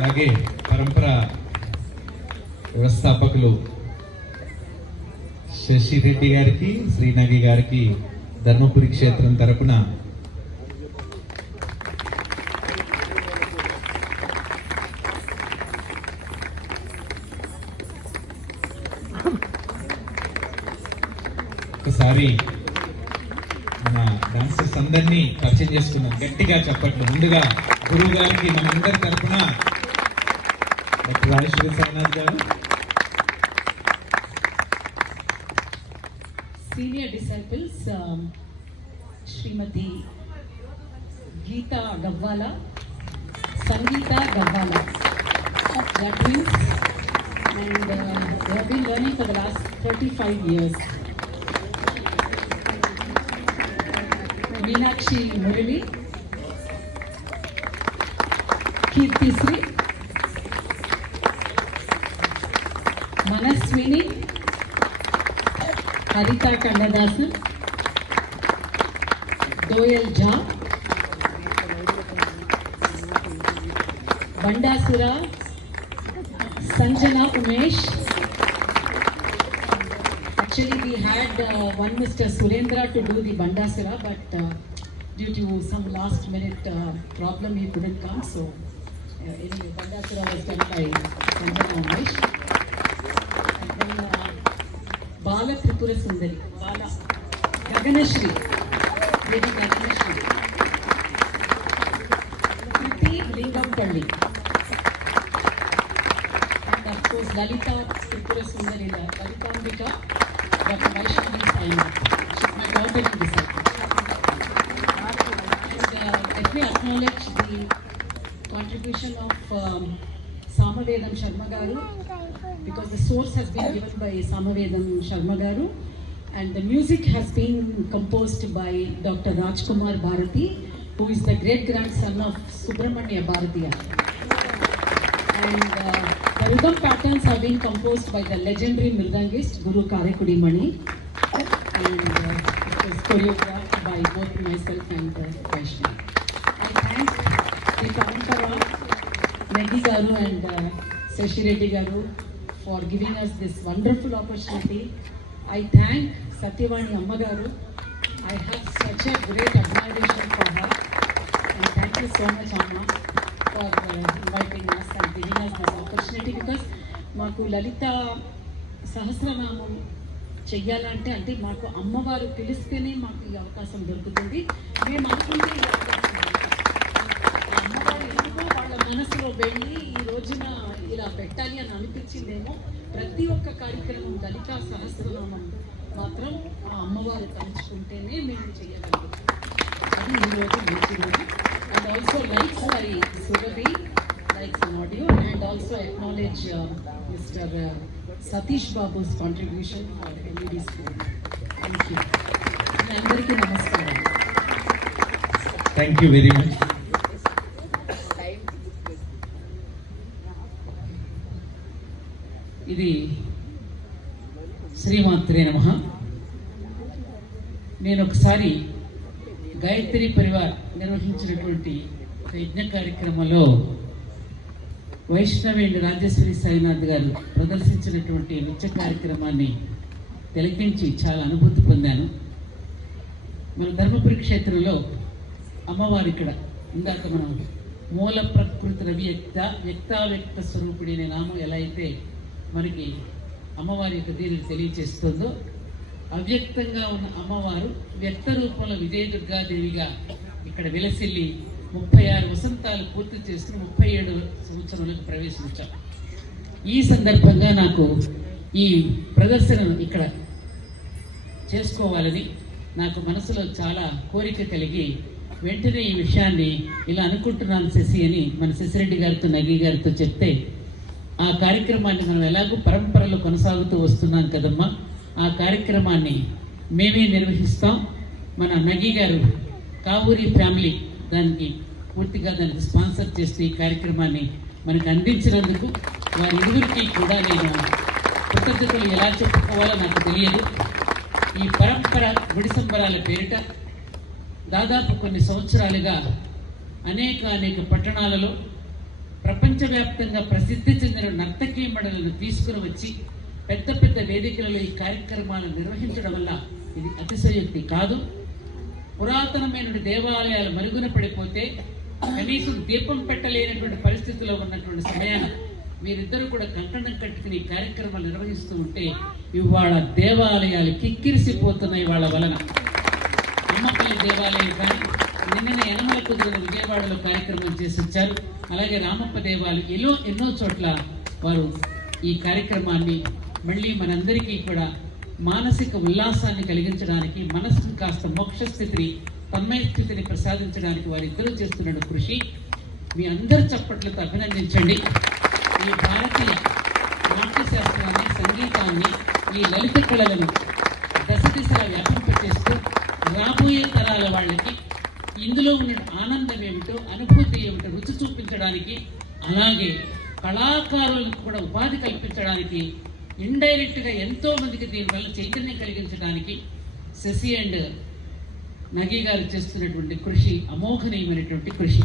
అలాగే పరంపర వ్యవస్థాపకులు శశిరెడ్డి గారికి, శ్రీనగి గారికి ధర్మపురి క్షేత్రం తరపున ఒకసారి మన డాన్సర్స్ అందరినీ పరిచయం చేసుకున్నాం. గట్టిగా చెప్పట్లు. ముందుగా గురువు గారికి మనందరి తరఫున డాక్టర్ రాజేశ్వరి సాయినాథ్ గారు, senior disciples Shrimati Geeta Gavvala, Sangeeta Gavvala, they are twins and they have been learning for the last 35 years. Meenakshi Murali, Keerthisri, Manaswini, హరిత కన్నదాసన్, దోయల్ ఝా, Bhandasura Sanjana Umesh. Actually, we had one Mr. Surendra to do the Bandasura, but due to some last minute problem, he couldn't come. So, anyway, Bandasura was done by Sanjana Umesh. And then Bala Tripura Sundari, Bala Gaganashri, Lady Gaganashri, Kriti Lingampalli, and of course Lalita Tripura Sundari, Lalitambika, Dr. Vaishnavi Sainath. She's my daughter-in disciple. And let me acknowledge the contribution of Samavedam Sharma Garu, because the source has been given by Samavedam Sharma Garu and the music has been composed by Dr. Rajkumar Bharati, who is the great-grandson of Subramanya Bharatiya. And the rhythm patterns have been composed by the legendary Mridangist Guru Karekudi Mani, and it was choreographed by both myself and Vaishnavi. I thank the Parampara, Negi Garu and Shashi Reddy Garu for giving us this wonderful opportunity. I thank Satyavani Amma Garu. I have such a great admiration for her, and thank you so much, Amma, for inviting us and giving us this opportunity, because మాకు లలిత సహస్రనామం చెయ్యాలంటే అంటే మాకు అమ్మవారు పిలిస్తేనే మాకు ఈ అవకాశం దొరుకుతుంది. మేము అనుకుంటే ఈ అవకాశం అమ్మవారు ఎందుకో వాళ్ళ మనసులో వెళ్ళి ఈ రోజున ఇలా పెట్టాలి అని అనిపించిందేమో. ప్రతి ఒక్క కార్యక్రమం లలిత సహస్రనామం మాత్రం ఆ అమ్మవారు తలుచుకుంటేనే మేము చేయగలుగుతాం. అది ఈరోజు మంచి రోజు. And also likes by Surabhi, likes an audio, and also acknowledge Mr. Satish Babu's contribution for LED school. Thank you. Andariki namaskaram. Thank you very much. ఇది శ్రీమాత్రే నమః. నేను ఒకసారి గాయత్రి పరివార్ నిర్వహించినటువంటి ఒక యజ్ఞ కార్యక్రమంలో వైష్ణవి అండ్ రాజేశ్వరి సాయినాథ్ గారు ప్రదర్శించినటువంటి నృత్య కార్యక్రమాన్ని తిలకించి చాలా అనుభూతి పొందాను. మన ధర్మపురి క్షేత్రంలో అమ్మవారు ఇక్కడ ఇందాక మనం మూల ప్రకృతి రవ్యక్త వ్యక్తావ్యక్త స్వరూపుడి అనే నామం ఎలా అయితే మనకి అమ్మవారి యొక్క దీనిని తెలియచేస్తుందో, అవ్యక్తంగా ఉన్న అమ్మవారు వ్యక్త రూపంలో విజయదుర్గాదేవిగా ఇక్కడ విలసిల్లి 36 వసంతాలు పూర్తి చేసుకుని 37 సంవత్సరంలోకి ప్రవేశించాం. ఈ సందర్భంగా నాకు ఈ ప్రదర్శనను ఇక్కడ చేసుకోవాలని నాకు మనసులో చాలా కోరిక కలిగి వెంటనే ఈ విషయాన్ని ఇలా అనుకుంటున్నాను శశి అని మన శశిరెడ్డి గారితో నగి గారితో చెప్తే, ఆ కార్యక్రమాన్ని మనం ఎలాగో పరంపరలో కొనసాగుతూ వస్తున్నాం కదమ్మా, ఆ కార్యక్రమాన్ని మేమే నిర్వహిస్తాం. మన నగి గారు కావూరి ఫ్యామిలీ దానికి పూర్తిగా దానికి స్పాన్సర్ చేస్తే ఈ కార్యక్రమాన్ని మనకు అందించినందుకు వారి ఇరువురికి కూడా నేను కృతజ్ఞతలు ఎలా చెప్పుకోవాలో నాకు తెలియదు. ఈ పరంపర గుడి సంబరాల పేరిట దాదాపు కొన్ని సంవత్సరాలుగా అనేక పట్టణాలలో ప్రపంచవ్యాప్తంగా ప్రసిద్ధి చెందిన నర్తకీమణులను తీసుకుని వచ్చి పెద్ద పెద్ద వేదికలలో ఈ కార్యక్రమాలను నిర్వహించడం వల్ల ఇది అతిశయోక్తి కాదు. పురాతనమైన దేవాలయాలు మరుగున పడిపోతే కనీసం దీపం పెట్టలేనటువంటి పరిస్థితిలో ఉన్నటువంటి సమయాన మీరిద్దరూ కూడా కంకణం కట్టుకుని ఈ కార్యక్రమాలు నిర్వహిస్తూ ఉంటే ఇవాళ దేవాలయాలు కిక్కిరిసిపోతున్నాయి వాళ్ళ వలన. అమ్మపల్లి దేవాలయం కానీ నిన్ననే యనమల కుదిరిన విజయవాడలో కార్యక్రమం చేసి వచ్చారు. అలాగే రామప్ప దేవాలయం ఎన్నో చోట్ల వారు ఈ కార్యక్రమాన్ని మళ్ళీ మనందరికీ కూడా మానసిక ఉల్లాసాన్ని కలిగించడానికి, మనసుకు కాస్త మోక్ష స్థితిని, తన్మయ స్థితిని ప్రసాదించడానికి వారిద్దరూ చేస్తున్న కృషి మీ అందరి చప్పట్లతో అభినందించండి. ఈ భారతీయ నాట్యశాస్త్రాన్ని, సంగీతాన్ని, ఈ లలిత కళలను దశ దిశలా వ్యాపింపచేస్తూ రాబోయే తరాల వాళ్ళకి ఇందులో ఉన్న ఆనందం ఏమిటో, అనుభూతి ఏమిటో రుచి చూపించడానికి, అలాగే కళాకారులకు కూడా ఉపాధి కల్పించడానికి, ఇండైరెక్ట్గా ఎంతో మందికి దీనివల్ల చైతన్యం కలిగించడానికి శశి అండ్ నగి గారు చేస్తున్నటువంటి కృషి అమోఘనీయమైనటువంటి కృషి.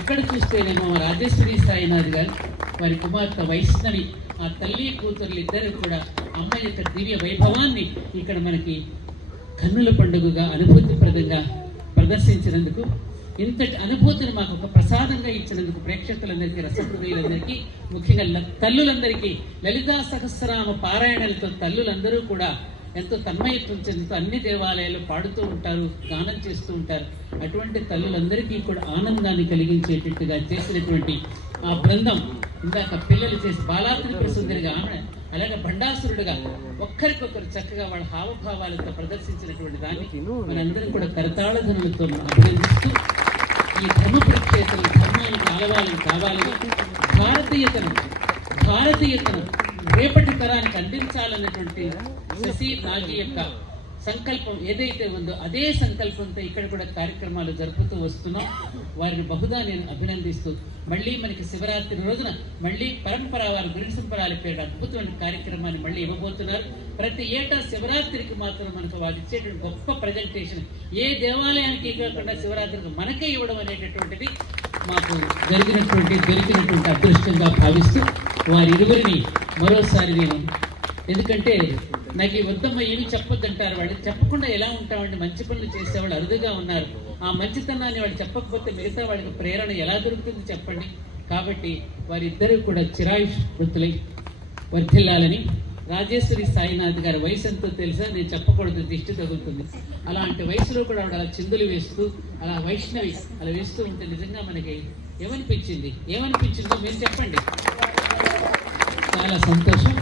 ఇక్కడ చూస్తేనేమో రాజేశ్వరి సాయినాథ్ గారు, వారి కుమార్తె వైష్ణవి, ఆ తల్లి కూతుర్లు ఇద్దరు కూడా అమ్మ యొక్క దివ్య వైభవాన్ని ఇక్కడ మనకి కన్నుల పండుగగా అనుభూతిప్రదంగా ప్రదర్శించినందుకు, ఇంతటి అనుభూతిని మాకు ఒక ప్రసాదంగా ఇచ్చినందుకు ప్రేక్షకులందరికీ, రసప్రదులందరికీ, ముఖ్యంగా తల్లులందరికీ, లలితా సహస్రనామ పారాయణలతో తల్లులందరూ కూడా ఎంతో తన్మయత్వం చెందుతూ అన్ని దేవాలయాలు పాడుతూ ఉంటారు, గానం చేస్తూ ఉంటారు. అటువంటి తల్లులందరికీ కూడా ఆనందాన్ని కలిగించేటట్టుగా చేసినటువంటి ఆ బృందం, ఇందాక పిల్లలు చేసి బాలాత్రిపుర సుందరిగా ఆమె, అలాగే భండాసురుడుగా ఒక్కరికొకరు చక్కగా వాళ్ళ హావభావాలతో ప్రదర్శించినటువంటి దాన్ని మనందరం కూడా కరతాళ ధ్వనులతో అభినందిస్తూ, ఈ ధర్మ ప్రక్షేత్రం ధర్మానికి ఆలవాలని కావాలని, భారతీయతను రేపటి తరానికి అందించాలన్నటువంటి శశి నాగి యొక్క సంకల్పం ఏదైతే ఉందో అదే సంకల్పంతో ఇక్కడ కూడా కార్యక్రమాలు జరుపుతూ వస్తున్నాం. వారిని బహుదా నేను అభినందిస్తూ, మళ్ళీ మనకి శివరాత్రి రోజున మళ్ళీ పరంపర వారు గురింపరాలి పేరు అద్భుతమైన కార్యక్రమాన్ని మళ్ళీ ఇవ్వబోతున్నారు. ప్రతి ఏటా శివరాత్రికి మాత్రం మనకు వారు ఇచ్చేటువంటి గొప్ప ప్రజెంటేషన్ ఏ దేవాలయానికి కాకుండా శివరాత్రికి మనకే ఇవ్వడం అనేటటువంటిది మాకు దొరికినటువంటి అదృష్టంగా భావిస్తూ వారిరువురిని మరోసారి నేను, ఎందుకంటే నాకు ఈ వద్దమ్మ ఏమి చెప్పొద్దంటారు, వాళ్ళు చెప్పకుండా ఎలా ఉంటామండి, మంచి పనులు చేసేవాళ్ళు అరుదుగా ఉన్నారు. ఆ మంచితనాన్ని వాడు చెప్పకపోతే మిగతా వాడికి ప్రేరణ ఎలా దొరుకుతుంది చెప్పండి. కాబట్టి వారిద్దరూ కూడా చిరాయుష్ వృత్తులై వర్ధిల్లాలని. రాజేశ్వరి సాయినాథ్ గారి వయసు ఎంతో తెలుసా, నేను చెప్పకూడదు, దిష్టి తగులుతుంది. అలాంటి వయసులో కూడా ఆవిడ అలా చిందులు వేస్తూ, అలా వైష్ణవి అలా వేస్తూ ఉంటే నిజంగా మనకి ఏమనిపించిందో మీరు చెప్పండి. చాలా సంతోషం.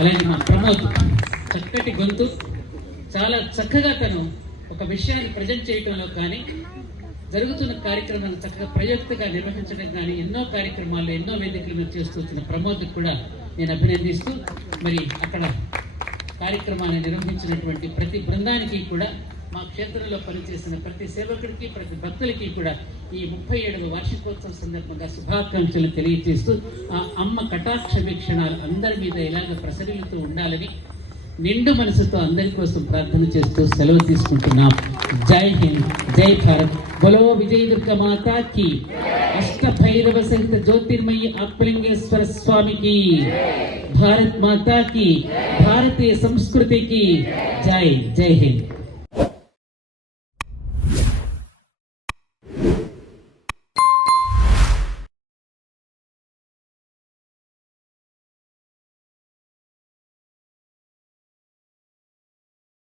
అలాగే మా ప్రమోద్ చక్కటి గొంతు, చాలా చక్కగా తను ఒక విషయాన్ని ప్రజెంట్ చేయడంలో కానీ, జరుగుతున్న కార్యక్రమాలను చక్కగా ప్రయుక్తగా నిర్వహించడం కానీ, ఎన్నో కార్యక్రమాల్లో ఎన్నో వేదికలను చేస్తూ వచ్చిన ప్రమోద్కి కూడా నేను అభినందిస్తూ, మరి అక్కడ కార్యక్రమాన్ని నిర్వహించినటువంటి ప్రతి బృందానికి కూడా, మా క్షేత్రంలో పనిచేసిన ప్రతి సేవకుడికి, ప్రతి భక్తులకి కూడా ఈ 37వ వార్షికోత్సవం సందర్భంగా శుభాకాంక్షలు తెలియజేస్తూ, ఆ అమ్మ కటాక్ష వీక్షణాలు అందరి మీద ఇలాగ ప్రసరిల్లుతూ ఉండాలని నిండు మనసుతో అందరి కోసం ప్రార్థన చేస్తూ సెలవు తీసుకుంటున్నాం. జై హింద్, జై భారత్, బలో విజయ దుర్గ మాతా కి, అష్ట భైరవ సహిత జ్యోతిర్మయి ఆత్మలింగేశ్వర స్వామికి, భారత్ మాతా కి, భారతీయ సంస్కృతికి జై. జై హింద్.